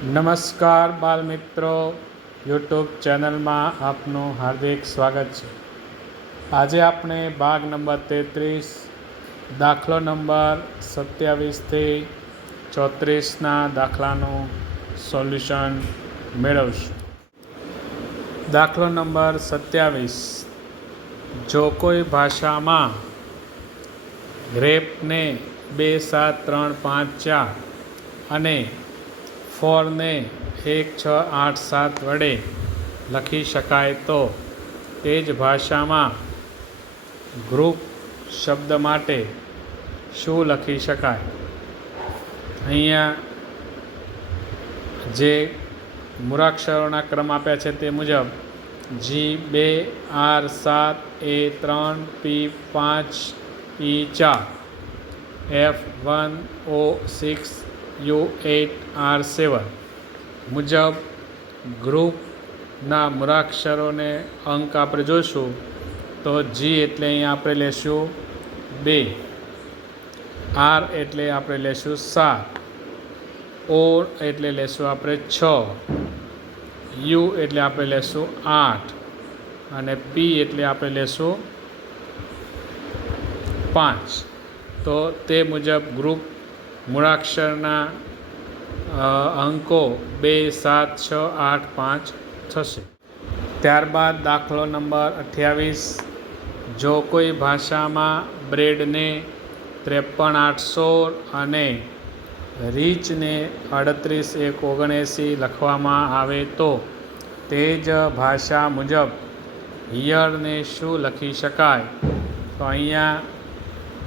નમસ્કાર બાલમિત્રો, યુટ્યુબ ચેનલમાં આપનું હાર્દિક સ્વાગત છે. આજે આપણે ભાગ નંબર 33 દાખલો નંબર 27થી 34ના દાખલાનું સોલ્યુશન મેળવશું. દાખલો નંબર 27. જો કોઈ ભાષામાં ગ્રેપને 2, 7, 3, 5, 4 અને ફોરને 1, 6, 8, 7 વડે લખી શકાય તો તે જ ભાષામાં ગ્રુપ શબ્દ માટે શું લખી શકાય? અહીંયા જે મૂળાક્ષરોના ક્રમ આપ્યા છે તે મુજબ G2, R7, A3, P5, E4, F1, O6, U8, R7 મુજબ ગ્રુપના મૂળાક્ષરોને અંક આપણે જોઈશું. તો G એટલે અહીંયા આપણે લેશું 2, R એટલે આપણે લેશું 7, O એટલે લેશું આપણે 6, U એટલે આપણે લેશું 8 અને P એટલે આપણે લેશું 5. તો તે મુજબ ગ્રુપ મૂળાક્ષરના અંકો 2, 7, 6, 8, 5 થશે. ત્યારબાદ દાખલો નંબર 28. જો કોઈ ભાષામાં બ્રેડને 53, 816 અને રીચને 38, 179 લખવામાં આવે તો તે જ ભાષા મુજબ હિયરને શું લખી શકાય? તો અહીંયા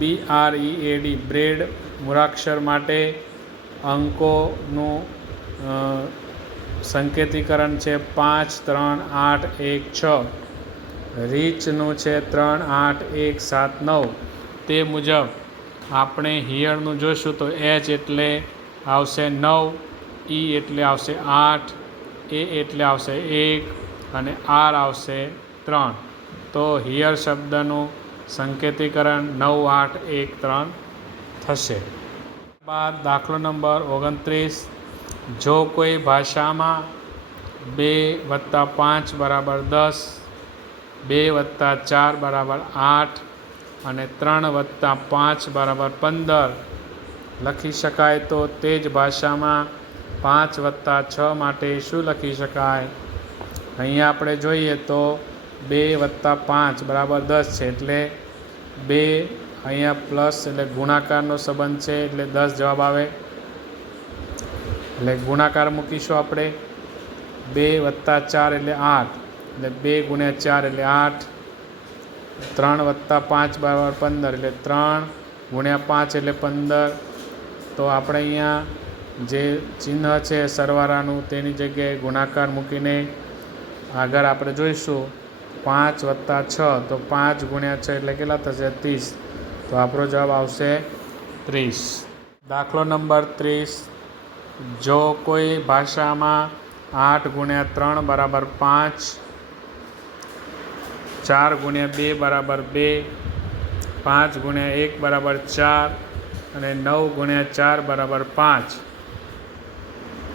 BREAD બ્રેડ મૂળાક્ષર માટે અંકોનું સંકેતીકરણ છે 5, 3, 8, 1, 6. રીચનું છે 3, 8, 1, 7, 9. તે મુજબ આપણે હિયરનું જોઈશું તો H એટલે આવશે 9, E એટલે આવશે 8, A એટલે આવશે 1 અને R આવશે 3. તો હિયર શબ્દનું સંકેતીકરણ 9, 8, 1, 3 થશે. બાદ દાખલો નંબર 29. જો કોઈ ભાષામાં 2 + 5 = 10, 2 + 4 = 8 અને 3 + 5 = 15 લખી શકાય તો તે જ ભાષામાં 5 + 6 માટે શું લખી શકાય? અહીંયા આપણે જોઈએ તો 2 + 5 = 10 છે એટલે 2 અહીંયા પ્લસ એટલે ગુણાકારનો સંબંધ છે એટલે 10 જવાબ આવે. એટલે ગુણાકાર મૂકીશું આપણે. 2 + 4 એટલે 8 એટલે 2 × 4 એટલે 8. 3 + 5 = 15 એટલે 3 × 5 એટલે 15. તો આપણે અહીંયા જે ચિહ્ન છે સરવાળાનું તેની જગ્યાએ ગુણાકાર મૂકીને આગળ આપણે જોઈશું 5 + 6 તો 5 × 6 એટલે કેટલા થશે? 30. તો આપણો જવાબ આવશે 30. દાખલો નંબર 30. જો કોઈ ભાષામાં 8 × 3 = 5, 4 × 2 = 2, 5 × 1 = 4 અને 9 × 4 = 5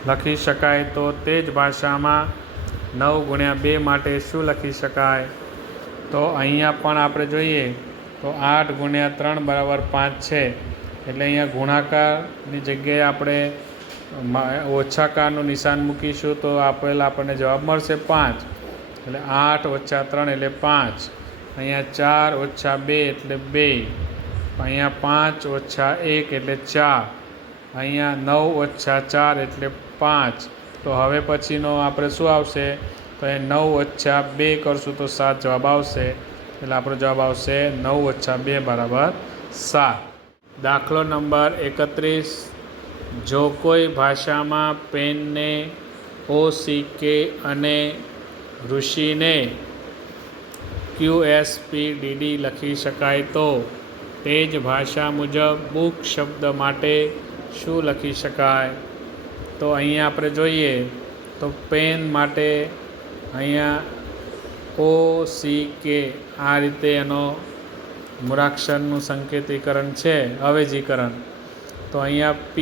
લખી શકાય તો તે જ ભાષામાં 9 × 2 માટે શું લખી શકાય? તો અહીંયા પણ આપણે જોઈએ તો 8 × 3 = 5 છે એટલે અહીંયા ગુણાકારની જગ્યાએ આપણે ઓછાકારનું નિશાન મૂકીશું તો આપણને જવાબ મળશે 5. એટલે 8 - 3 એટલે 5. અહીંયા 4 - 2 એટલે 2. અહીંયા 5 - 1 એટલે 4. અહીંયા 9 - 4 એટલે 5. તો હવે પછીનો આપણે શું આવશે? તો એ 9 - 2 કરશું તો 7 જવાબ આવશે. એટલે આપણો જવાબ આવશે 9 - 2 = 7. દાખલો નંબર 31. જો કોઈ ભાષામાં પેનને OCK અને ઋષિને QSPDD લખી શકાય તો તે જ ભાષા મુજબ બુક શબ્દ માટે શું લખી શકાય? તો અહીંયા આપણે જોઈએ તો પેન માટે અહીંયા OCK આ રીતે એનો મૂળાક્ષરનું સંકેતીકરણ છે, અવેજીકરણ. તો અહીંયા P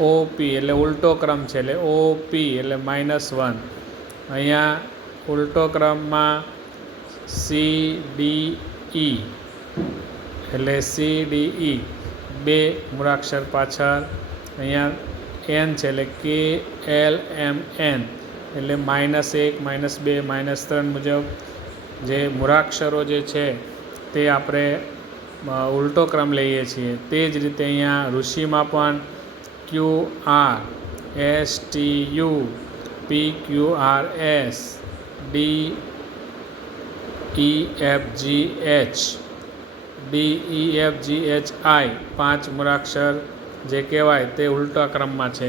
ઓપી એટલે ઉલટો ક્રમ છે એટલે ઓપી એટલે -1. અહીંયા ઉલટો ક્રમમાં CDE એટલે CDE 2 મૂળાક્ષર પાછળ. અહીંયા n છે એટલે KLMN એટલે -1 -2 -3 મુજબ જે મૂળાક્ષરો જે છે તે આપણે ઉલટો ક્રમ લઈએ છીએ. તે જ રીતે અહીંયા ઋષિમાં પણ QR STU PQRS DEFGH DEFGHI 5 મૂળાક્ષર જે કહેવાય તે ઉલટા ક્રમમાં છે.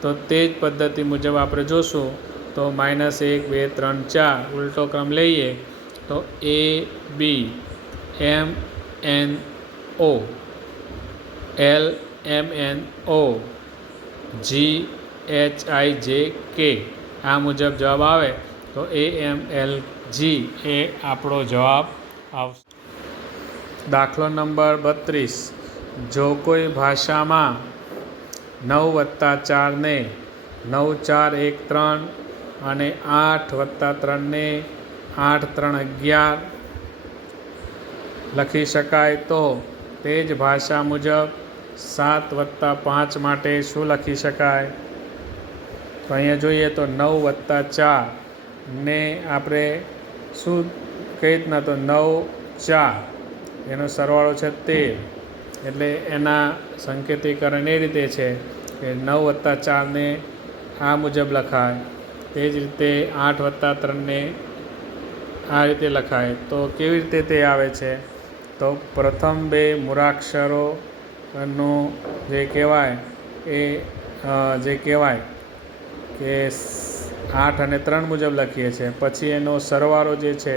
તો તે જ પદ્ધતિ મુજબ આપણે જોશું તો -1 2 3 4 ઉલટો ક્રમ લઈએ તો AB MNO LMNO GHIJK આ મુજબ જવાબ આવે તો AMLG એ આપણો જવાબ આવશે. દાખલો નંબર 32. જો કોઈ ભાષામાં 9 + 4 ને 9 4 1 3 અને 8 + 3 ને 8 3 11 લખી શકાય તો તે જ ભાષા મુજબ 7 + 5 માટે શું લખી શકાય? તો અહીંયા જોઈએ તો 9 + 4 ને આપણે શું કઈ રીતના તો 9 4 એનો સરવાળો છે 13 એટલે એના સંકેતીકરણ એ રીતે છે કે 9 + 4 ને આ મુજબ લખાય. તે જ રીતે 8 + 3 ને આ રીતે લખાય. તો કેવી રીતે તે આવે છે? તો પ્રથમ 2 મૂળાક્ષરોનું જે કહેવાય એ જે કહેવાય કે 8 અને 3 મુજબ લખીએ છીએ, પછી એનો સરવાળો જે છે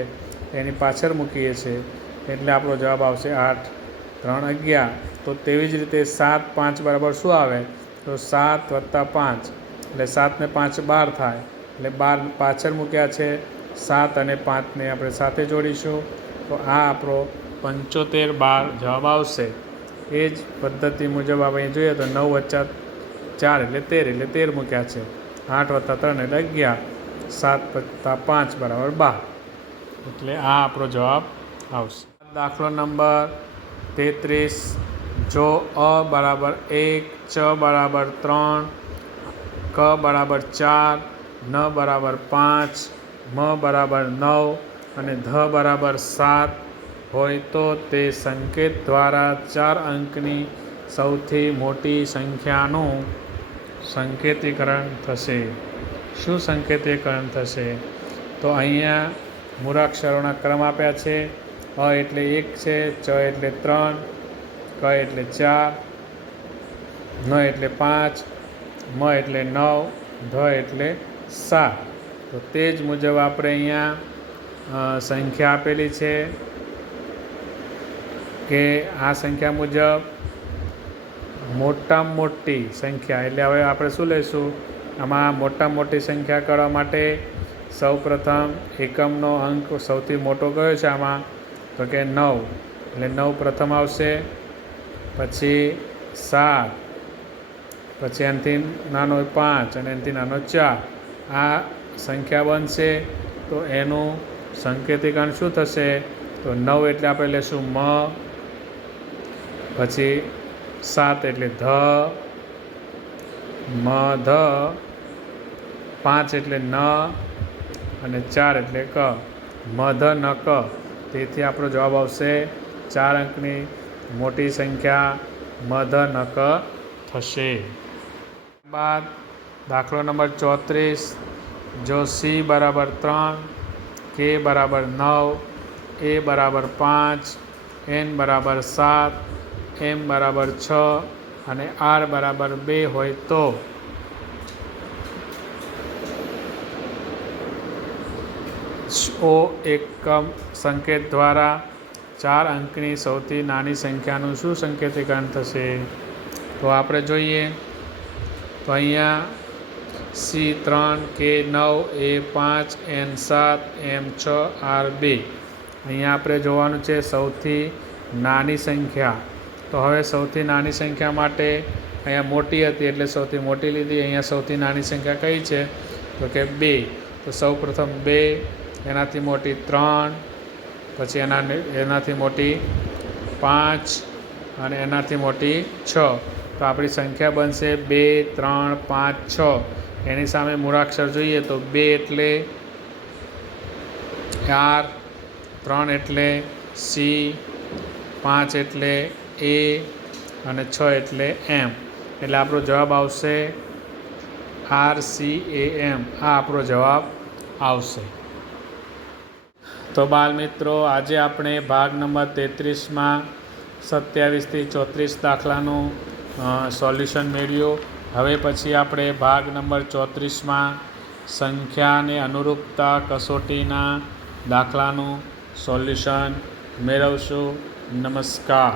એની પાછળ મૂકીએ છીએ એટલે આપણો જવાબ આવશે 8 3 11. તો તેવી જ રીતે 7 5 બરાબર શું આવે? તો 7 + 5 એટલે 7 ને 5 12 થાય એટલે 12 પાછળ મૂક્યા છે, 7 અને 5 ને આપણે સાથે જોડીશું તો આ આપણો 75 12 જવાબ આવશે. એ જ પદ્ધતિ મુજબ આપણે જોઈએ તો 9 + 4 એટલે 13 એટલે 13 મૂક્યા છે, 8 + 3 એટલે 11, 7 + 5 બરાબર 12 એટલે આ આપણો જવાબ આવશે. દાખલો નંબર 33. જો અ બરાબર 1, ચ બરાબર 3, ક બરાબર 4, ન બરાબર 5, મ બરાબર 9 અને ધ બરાબર 7 હોય તો તે સંકેત દ્વારા 4 અંકની સૌથી મોટી સંખ્યાનું સંકેતીકરણ થશે. શું સંકેતીકરણ થશે? તો અહીંયા મૂળાક્ષરોના ક્રમ આપ્યા છે. અ એટલે 1 છે, ચ એટલે 3, ક એટલે 4, ન એટલે 5, મ એટલે 9, ધ એટલે 7. તો તે જ મુજબ આપણે અહીંયા સંખ્યા આપેલી છે કે આ સંખ્યા મુજબ મોટામાં મોટી સંખ્યા એટલે હવે આપણે શું લઈશું? આમાં મોટામાં મોટી સંખ્યા કરવા માટે સૌપ્રથમ એકમનો અંક સૌથી મોટો કયો છે આમાં? તો કે 9 એટલે 9 પ્રથમ આવશે, પછી 7, પછી એનાથી નાનો 5 અને એનાથી નાનો 4 આ સંખ્યા બનશે. તો એનું સંકેતીકરણ શું થશે? તો 9 એટલે આપણે લેશું મ, પછી 7 એટલે ધ, મ ધ, 5 એટલે ન અને 4 એટલે ક, મધ ન ક. તેથી આપણો જવાબ આવશે 4 અંકની મોટી સંખ્યા મધ ન ક થશે. બાદ દાખલો નંબર 34. જો સી બરાબર 3, કે બરાબર 9, એ બરાબર 5, એન બરાબર 7, એમ બરાબર 6 અને આર બરાબર 2 હોય તો ઓ એકમ સંકેત દ્વારા 4 અંકની સૌથી નાની સંખ્યાનું શું સંકેતીકરણ થશે? તો આપણે જોઈએ તો અહીંયા સી 3, કે 9, એ 5, એન 7, એમ 6, આર 2. અહીંયા આપણે જોવાનું છે સૌથી નાની સંખ્યા. તો હવે સૌથી નાની સંખ્યા માટે અહીંયા મોટી હતી એટલે સૌથી મોટી લીધી. અહીંયા સૌથી નાની સંખ્યા કઈ છે તો કે 2. તો સૌ પ્રથમ 2, એનાથી મોટી 3, પછી એનાથી મોટી 5 અને એનાથી મોટી 6. તો આપણી સંખ્યા બનશે 2, 3, 5, 6. એની સામે મૂળાક્ષર જોઈએ તો 2 એટલે R, 3 એટલે C, 5 એટલે A અને 6 એટલે M. એટલે આપણો જવાબ આવશે RCAM. આ આપણો જવાબ આવશે. તો બાળ મિત્રો, આજે આપણે ભાગ નંબર 33માં 27 થી 34 દાખલાનું સોલ્યુશન મેળવ્યું. હવે પછી આપણે ભાગ નંબર 34માં સંખ્યાને અનુરૂપતા કસોટીના દાખલાનું સોલ્યુશન મેળવશું. નમસ્કાર.